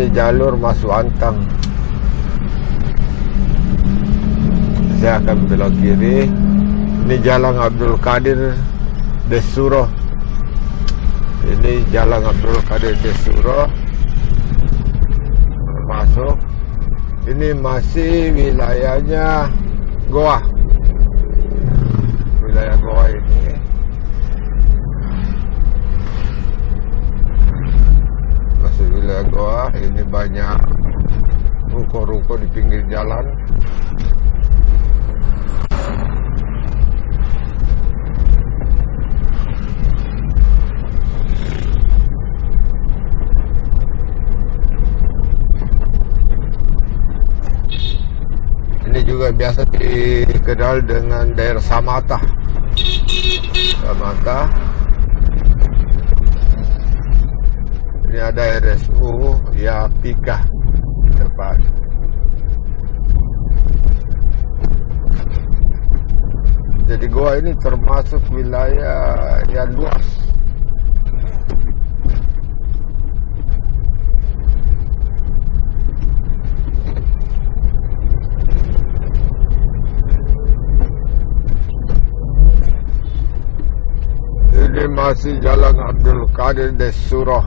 Ini jalur masuk Antang. Saya akan belok kiri. Ini Jalan Abdul Qadir Desuro. Ini Jalan Abdul Qadir Desuro. Masuk. Ini masih wilayahnya Goa. Wilayah Goa ini. Masuk wilayah Goa. Ini banyak ruko-ruko di pinggir jalan. Ini juga biasa dikenal dengan daerah Samata. Samata. Ini ada RSU Yapika depan. Jadi Goa ini termasuk wilayah yang luas. Ini masih Jalan Abdul Qadir Desuro.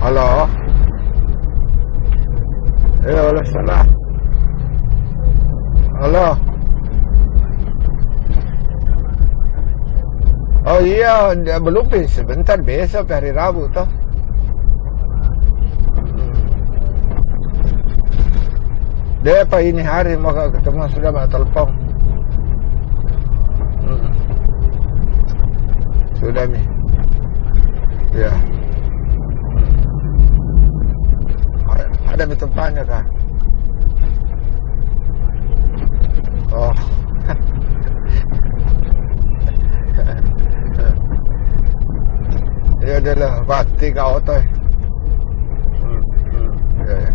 Halo. Halo, salah. Halo. Oh iya, belum sebentar, besok hari Rabu toh. Dia apa ini hari mau ketemu sudah mau telepon. Sudah nih. Ya. Ada di tempatnya kan? Oh. Ya adalah bakti kau tu. Ya, ya.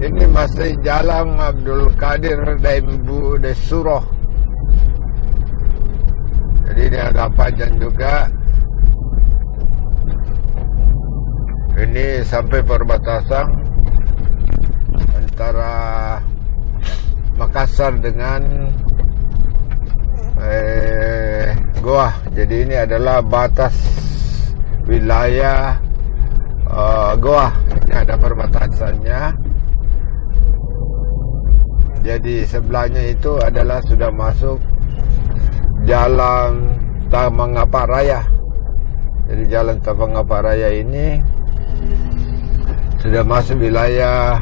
Ini masih Jalan Abdul Qadir Desuro. Jadi ini agak panjang juga. Ini sampai perbatasan antara Makassar dengan Goa. Jadi ini adalah batas wilayah Goa. Ini ada perbatasannya. Jadi sebelahnya itu adalah sudah masuk Jalan Tamangapa Raya. Jadi Jalan Tamangapa Raya ini sudah masuk wilayah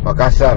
Makassar.